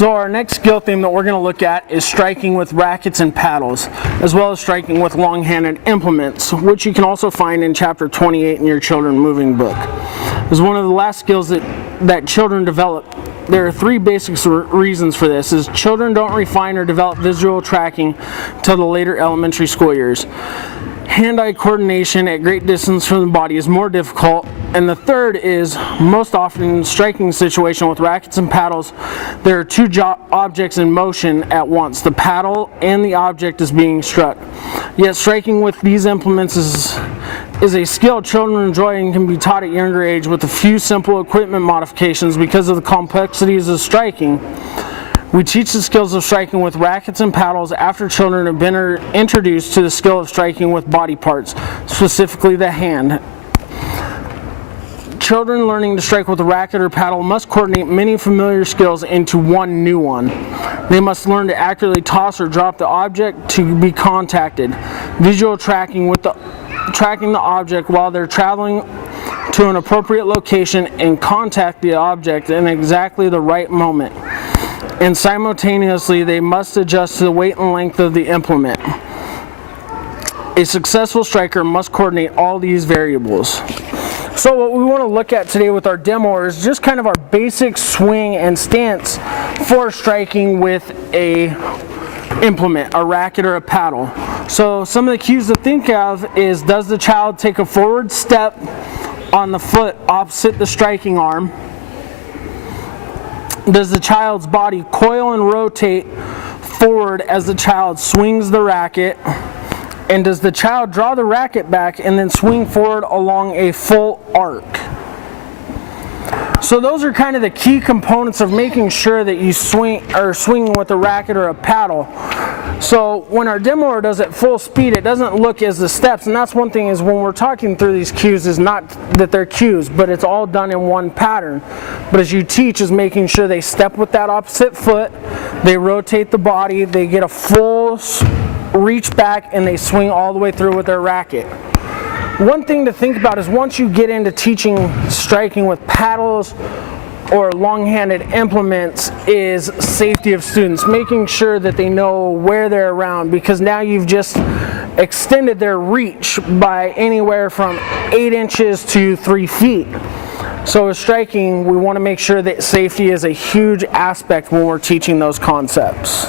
So our next skill theme that we're going to look at is striking with rackets and paddles, as well as striking with long-handed implements, which you can also find in chapter 28 in your children moving book. It's one of the last skills that children develop. There are three basic reasons for this. Is children don't refine or develop visual tracking till the later elementary school years. Hand-eye coordination at great distance from the body is more difficult. And the third is, most often in striking situation with rackets and paddles, there are two objects in motion at once. The paddle and the object is being struck. Yet striking with these implements is a skill children enjoy and can be taught at younger age with a few simple equipment modifications because of the complexities of striking. We teach the skills of striking with rackets and paddles after children have been introduced to the skill of striking with body parts, specifically the hand. Children learning to strike with a racket or paddle must coordinate many familiar skills into one new one. They must learn to accurately toss or drop the object to be contacted. Visual tracking tracking the object while they're traveling to an appropriate location and contact the object in exactly the right moment. And simultaneously they must adjust to the weight and length of the implement. A successful striker must coordinate all these variables. So what we want to look at today with our demo is just kind of our basic swing and stance for striking with a implement, a racket or a paddle. So some of the cues to think of is, does the child take a forward step on the foot opposite the striking arm? Does the child's body coil and rotate forward as the child swings the racket? And does the child draw the racket back and then swing forward along a full arc? So those are kind of the key components of making sure that you swinging with a racket or a paddle. So when our demoer does it full speed, it doesn't look as the steps, and that's one thing is when we're talking through these cues is not that they're cues, but it's all done in one pattern. But as you teach is making sure they step with that opposite foot, they rotate the body, they get a full reach back, and they swing all the way through with their racket. One thing to think about is once you get into teaching striking with paddles or long-handed implements is safety of students, making sure that they know where they're around, because now you've just extended their reach by anywhere from 8 inches to 3 feet. So with striking, we want to make sure that safety is a huge aspect when we're teaching those concepts.